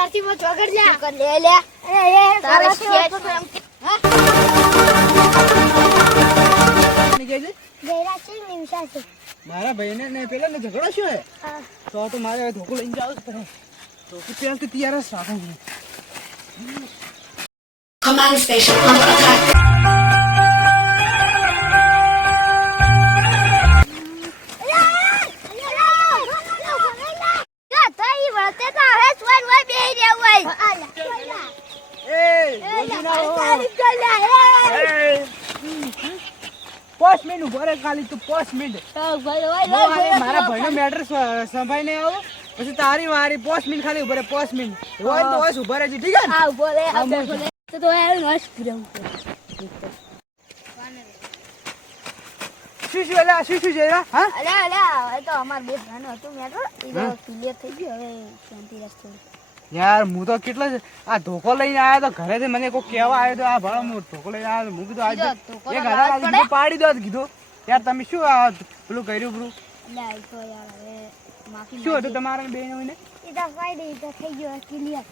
કોલાથી મો ચોગડ લે કર લે લે એ તારે શેઠ હા ની ગઈ છે ગેરા છે નિમશા છે મારા ભાઈને ને પેલા ને ઝઘડો શું હે હા તો મારે ધોકો લઈને જાવ તો ધોકો પેલ તો તૈયાર જ રાખો Command station under attack. પાંચ મિનિટ ઉભો રહે ખાલી તું 5 મિનિટ મારા ભાઈનો મેટર સંભાળીને આવો પછી તારી વારી 5 મિનિટ ખાલી ઉભો રહે 5 મિનિટ હોય તો બસ ઉભો રહેજે ઠીક છે હા ઉભો રે આ બેઠો લે તો યાર નસ પૂરું શું એલા શું જઈરા હા અલ્યા એ તો અમાર બે ભાઈનો હતું મેટર ઈ તો ક્લિયર થઈ ગયો હવે શાંતિ રસ્તો યાર હું તો કેટલો આ ધોકો લઈને આવ્યો તો ઘરેથી મને કોઈ કહેવા આવ્યો તો આ ભાડો હું ધોકો લઈને આવ્યો હું કીધું આજે એ ઘરે કીધું પાડી દો કીધું યાર તમે શું આ પેલું કર્યું પેલું અલ્યા ઈ તો યાર હવે માફી શું હતું તમારા બેન હોય ને ઈ તો ફાઈડી તો થઈ ગયો ક્લિયર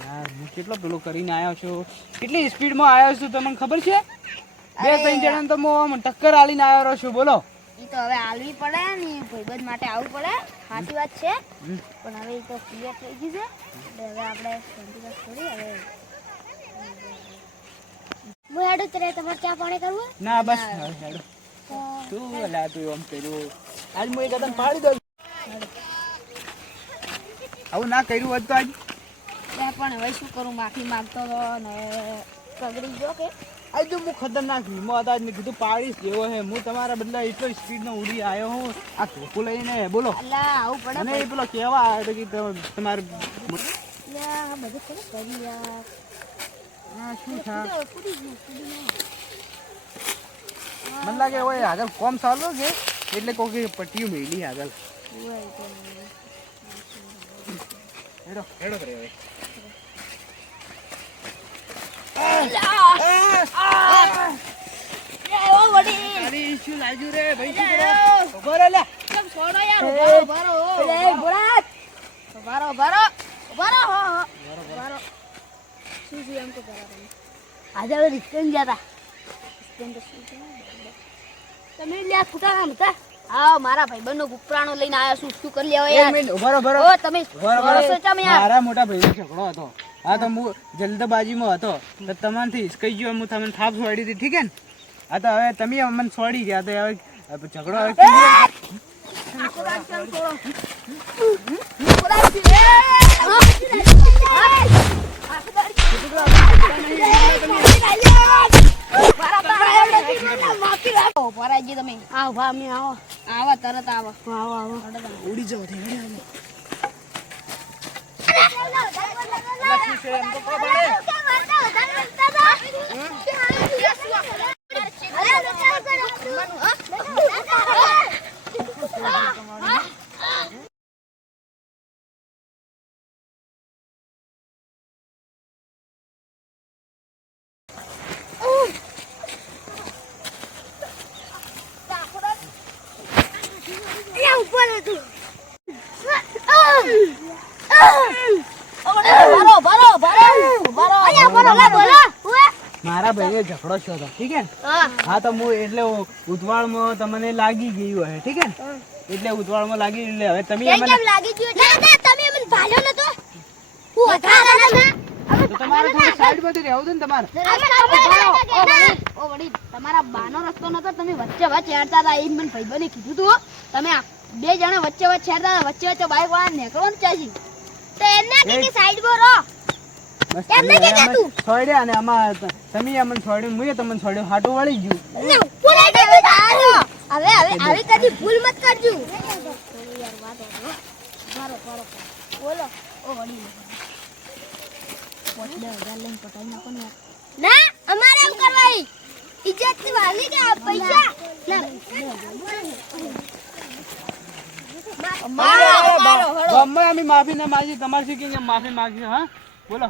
યાર હું કેટલો પેલું કરીને આવ્યો છું કેટલી સ્પીડમાં આવ્યો છું તમને ખબર છે બે ત્રણ જણા તો હું ટક્કર આલીને આવ્યો છું બોલો ઈ તો હવે આલવી પડે ને ભાઈબંધ માટે આવવું પડે સાચી વાત છે પણ હવે ઈ તો ક્લિયર થઈ ગયું છે એટલે હવે આપણે શાંતિ બસ થોડી હવે હું હેડું તરે તમારે ચા પાણી કરવું ના બસ હેડો તું એલા તું એમ કર્યું આજ હું એક તને પાડી દઉં આવું ના કર્યું હોત તો આજ પણ હવે શું કરું માફી માંગતો હતો ને પગડી ગયો કે આજ તો હું ખતરનાક વીમો હતા ને કીધું પાડીશ જેવો હે હું તમારા બદલા એટલો સ્પીડનો ઉડી આવ્યો હું આ ધોકો લઈને બોલો અલ્લા આવું પડે અને એ પેલો કહેવા આવ્યો કે તમારે અલ્યા બધું કરે કરી યાર હા શું થા કૂદી ગયું મને લાગે હોય આગળ કોમ ચાલુ કે એટલે કોઈ પટ્ટીઓ મેલી આગળ હેડો હેડો કરે હવે તારી શું લાગ્યું રે ભાઈ શું કરો ઉભો રે લે કેમ છોડો યાર ઉભારો એ બોલાત ઉભારો શું એમ તો કરા આજે હવે રિસ્કેન ગયા તમે લ્યા ફૂટા કામ હતા હા મારા ભાઈબંધનો ગુપરાણો લઈને આવ્યો છું શું કરી લેવા યાર એક મિનિટ ઉભો રહો ઓ તમે મારા મોટા ભાઈનો ઝઘડો હતો હા તો હું જલ્દબાજીમાં હતો તો તમારથી કઈ ગયો હું તમને થાપ છોડી હતી ઠીક હે ને હા તો હવે તમે મને છોડી ગયા તો હવે ઝઘડો હવે ઉડી જાવ મારા ભાઈને ઝઘડો છો તો ઠીક હે હા તો હું એટલે ઉતવાળમાં તમને લાગી ગયું હે ઠીક હે એટલે ઉતવાળમાં લાગી એટલે હવે તમે મને લાગી ગયું તમે મને ભાલ્યો નતો હું વધારા તો તમારે થોડી સાઈડ માંથી રહેવું છે ને તમારે ઓ વડી તમારા બાનો રસ્તો નતો તમે વચ્ચે વચ્ચે હેડતા હતા એ મને ભાઈબંધે કીધું તું તમે બે જણા વચ્ચે વચ્ચે હેડતા હતા વચ્ચે બાઈક વાળા નીકળવાનું ચાહી તો એમને કે સાઈડ માં રહો એમને કે તું છોડ્યા અને આમાં તમે અમને છોડ્યું મુએ તમને છોડ્યું હાટો વળી ગયું હવે કદી ભૂલ મત કરજો યાર વાત મારો બોલો ઓ વડી ના અમારે એમ કરવાઈ ઇજ્જત ની વાલી કે આ પૈસા ગમે અમે માફી ના માંગી તમારે શું કે માફી માંગી હા બોલો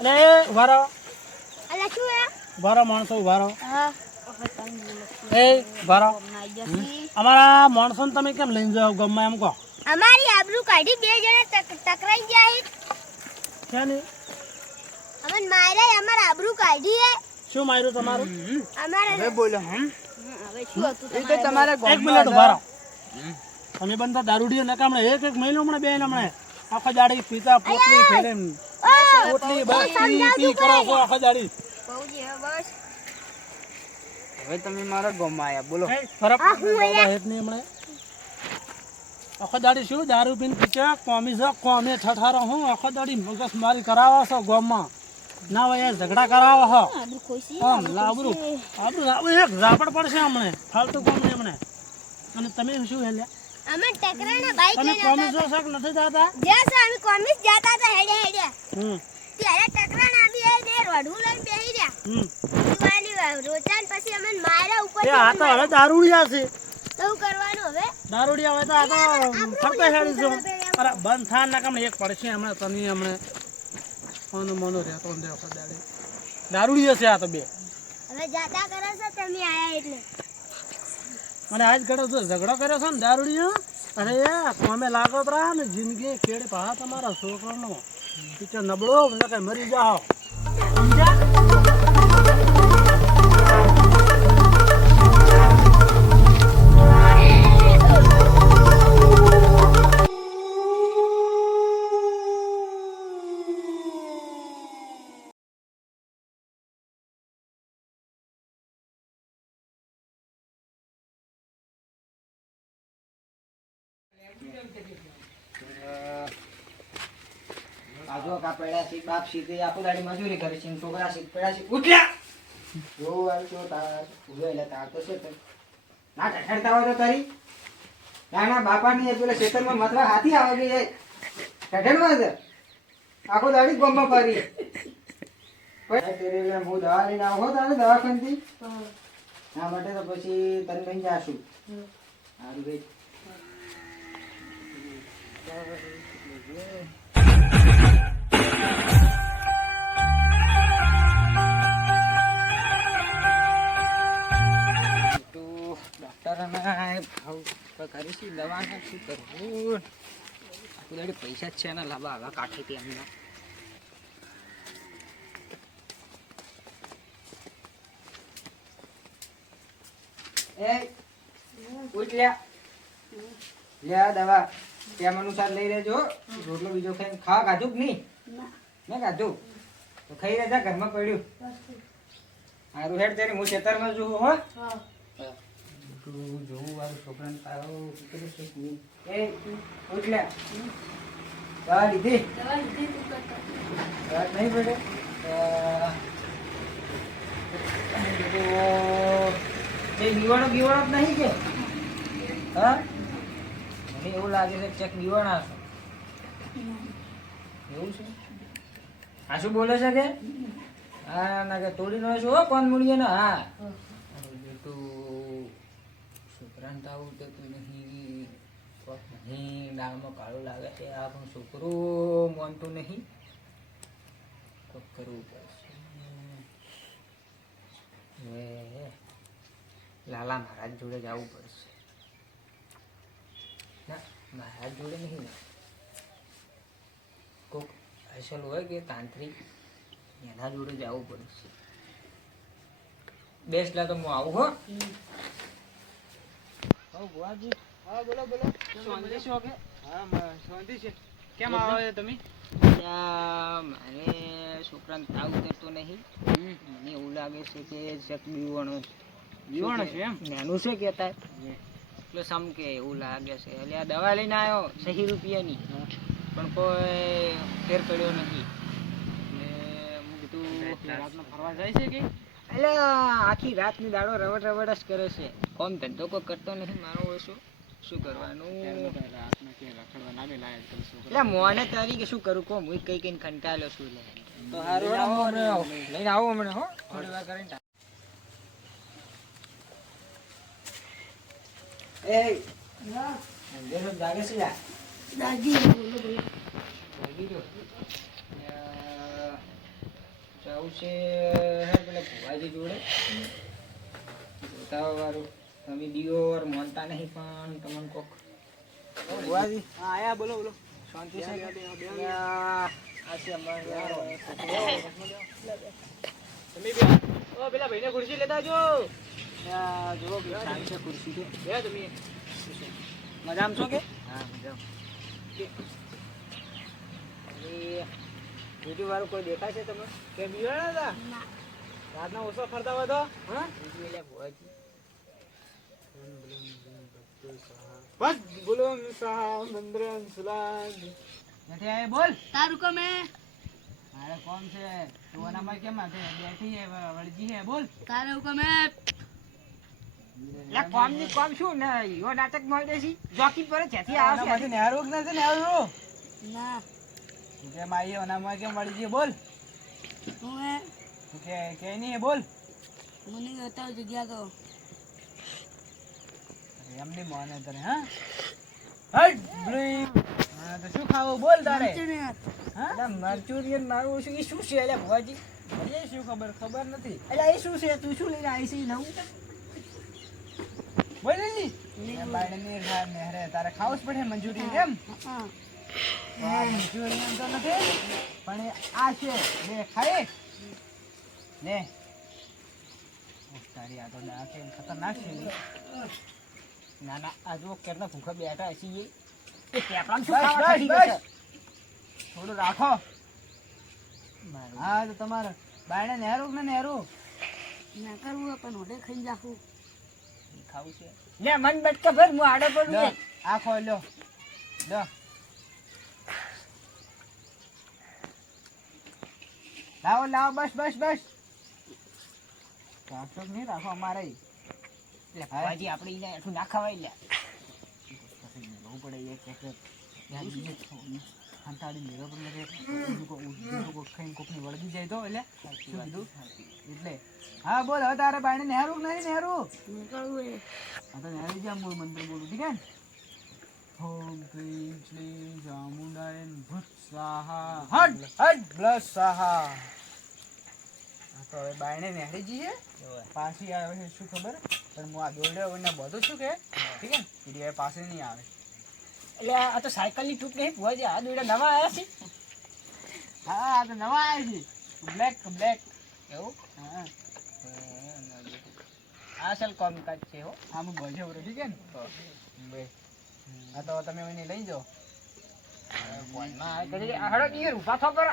અરે ઉભારો અલા શું હે ઉભારો માણસો ઉભારો હા એ ઉભારો અમારા માણસો તમે કેમ લઈને જાવ ગમે એમ કહો અમારી આબરૂ કાઢી બે જણા ટકરાઈ ગયા છે ને અમન મારે અમાર આબરૂ કાઢી હે શું માર્યું તમારું અમારે હવે બોલો હવે શું હતું એ તો તમારે એક મિનિટ ઉભા રહો તમે બંધા દારૂડિયા નકામણે એક મહિનો હમણાં બે હમણાં આખા દાડી પીતા પોટલી ફેરે પોટલી બસ પી કરો છો આખા દાડી બહુજી હવે બસ હવે તમે મારા ગામમાં આયા બોલો ફરક હેત નહીં હમણાં આખા દાડી શું દારૂ પીને પીચે કોમી છે કોમે ઠઠારો હું આખા દાડી મગજ મારી કરાવો છો ગામમાં ના ભાઈ ઝઘડા કરાવો છો આબરૂ ખોઈસી આમ લાબરું આબરું એક ઝાપડ પડશે હમણે ફાલતુ કામ નહીં હમણે અને તમે શું હેલ્યા અમન ટકરાના બાઈક તમે લઈને કોમી છો શક નથી જાતા જ્યાં છે અમે કોમિસ જતા હતા હેડે હેડે હમ ત્યારે ટકરાના આવી હે ને રોડું લઈને બેહી રહ્યા હમ દીવાની રોચાન પછી અમન મારા ઉપર એ આ તો હવે દારૂડિયા છે તો શું કરવાનું હવે દારૂડિયા હોય તો આ તો ફરતા હેડી છો અરે બંધ થા ના કામ એક પડશે હમણાં તને હમણાં મોનો મોનો રહેતો ને આખો દાડી દારૂડિયા છે આ તો બે હવે જાતા કરો છો તમે આયા એટલે અને આજ ઘડો તો ઝઘડો કર્યો છે ને દારૂડિયો અરે એ કોમે લાગો તરા ને જિંદગી કેડે પા તમારા છોકરાનો પીછે નબળો ને કઈ મરી જાઓ સમજ્યા આજો કા પડ્યા છે બાપ સીધે આખો દાડી મજૂરી કરે છે છોકરા સીધ પડ્યા છે ઉઠ્યા જો આ તો તાર ઉભે એટલે તાર તો છે ના ઠઠડતા હોય તો તારી ના બાપાની પેલા ખેતરમાં મતવા હાથી આવે કે ઠઠડવા છે આખો દાડી ગોમમાં ફરી પણ તેરે હું દવા લઈને આવો તારે દવાખાનથી ના માટે તો પછી તને લઈને જાશું સારું ભાઈ કરીશું દવાના શું કરવું આખું દાડી પૈસા જ છે ને લાભા આવા કાઠેથી એમના એ ઉઠ લ્યા દવા તેમ અનુસાર લઈ લેજો રોટલો બીજો ખાઈને ખાવા કાઢું કે નહીં ના કાઢું તો ખાઈ રહેજા ઘરમાં પડ્યું સારું હેડ તેરી હું ખેતરમાં જોઉં હો જોવું વાળું છોકરાને તારો એ ઉઠ લ્યા દવા લીધી દવા નહીં પડે બીવાણો બીવાણો જ નહીં કે હા મને એવું લાગે છે ચેક બીવાણા છો એવું છે આ શું બોલે છે કે હા ના કે તોડી નો છો કોણ મૂડીએ ને હા બેટું છોકરાને તો આવું તો નહીં નહીં દાળમાં કાળું લાગે છે આ પણ છોકરું માનતું નહીં કોક કરવું પડશે લાલા મહારાજ જોડે જવું પડશે ના મહારાજ જોડે નહીં ને કોક અસલ હોય કે તાંત્રિક એના જોડે જવું પડશે બેસલા તો હું આવું હો ભુવાજી હા બોલો બોલો શાંતિ છો કે હા શાંતિ છે કેમ આવો તમે મારે છોકરાને તાવ ઉતરતો નહીં મને એવું લાગે છે કે શક બીવણો બીવણો છે એમ નાનું છે કેતા એટલે સમ કે એવું લાગે છે એટલે આ દવા લઈને આવ્યો 6 રૂપિયાની પણ કોઈ ફેર પડ્યો નથી એટલે હું કીધું રાતના ફરવા જાય છે કે એટલે આખી રાતની દાડો રવડ રવડ જ કરે છે કોમ ધંધો કોઈ કરતો નથી મારો શું કરવાનું એટલે મોને તરીકે શું કરું કોમ હું કઈ કઈ કંટાળ્યો છું તો હારું લઈને આવો હમણાં હો થોડી વાર કરીને એ અંધેરો જાગે છે યાર દાદી બોલો બોલો જાગી જો જાઉં છે હે પેલા ભુવાજી જોડે જોતા વાળું તમે દિયોર માનતા નહીં પણ તમને કોક ભુવાજી હા આયા બોલો બોલો શાંતિ છે આ છે અમારે તમે બે ઓ પેલા ભાઈને ખુરશી લેતા જો જો સારી છે ખુરશી તો બે તમે મજામાં છો કે હા મજામાં એ બીજું વાળું કોઈ દેખાય છે તમે કે બીવાના હતા રાતના ઓછો ફરતા હોય તો હા બીજું એટલે ભુવાજી બસ બોલો સહા મંદ્રન સુલાન નથી આય બોલ તારું કો મેં મારે કોમ છે તું અનામાં કેમ આતે બેઠી હે વળજી હે બોલ તારે હુકમ હે લા કોમ ની કોમ શું ને યો નાટક મોય દેસી જોકી પર છેથી આવશે અનામાં નેહરુક નથી નેહરુ ના કે માઈ અનામાં કેમ વળજી બોલ હું હે તું કે નહીં બોલ મને બતાવ જગ્યા તો એમની મોને તને હા હટ બ્લી હા તો શું ખાવું બોલ તારે હા એટલે મરચુરિયન મારું શું ઈ શું છે એટલે ભુવાજી મને શું ખબર નથી એટલે એ શું છે તું શું લઈને આવી છે નવું બોલ જી એ બાયને નહેરે તારે ખાવું જ પડે મંચુરિયન કેમ મંચુરિયન તો નથી પણ આ છે લે ખાય લે તારી આ તો ના કેમ ખતરનાક છે ના ના આ જો કેટલા ભૂખા બેઠા છીએ એ પેપરામ શું ખાવા થઈ ગયું છે થોડું રાખો હા તો તમારે બાયણે નહેરું ને નહેરું ના કરવું પણ હોટે ખાઈ જાખું ખાવું છે લે મન બટકા ભર હું આડો પડું આ ખો લો લો લાવો લાવો બસ બસ બસ રાખો નહીં રાખો અમારે એટલે ભાજી આપણે એને એટલું ના ખવાય લે બહુ પડે એક યાર બીજે ખાંટાડી મેરો પર લગે ખાઈને કોકની વળગી જાય તો એટલે શું કીધું એટલે હા બોલ હવે તારે બાયણે નહેરું કે નહીં નહેરું નીકળવું એ હા તો નહેરી જા મૂળ મંત્ર બોલું ઠીક હે ઓમ ક્લીમ શ્રીમ ચામુંડાય ભૂત સ્વાહા હટ હટ બ્લસ સ્વાહા તો હવે બાયણે નહેરી જઈએ પાછી આવે છે શું ખબર પણ હું આ દોડ્યો ને બધું શું કે ઠીક હે પીડી પાસે નહીં આવે એટલે આ તો સાયકલ ની ટૂંક નહીં ભુવાજી આ દોડ્યા નવા આવ્યા છે હા આ તો નવા આવ્યા છે બ્લેક બ્લેક એવું હા આ ચાલ કામકાજ છે હો આમ બોલજો બરો ઠીક હે ને બે હા તો તમે એને લઈ જાઓ હડો ડીર ઉભા થો પર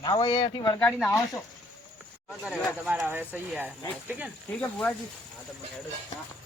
ના હોય એથી વળગાડીને આવો છો તમારા હવે સહી યાર ઠીક હે ભુવાજી હા તો હેડો હા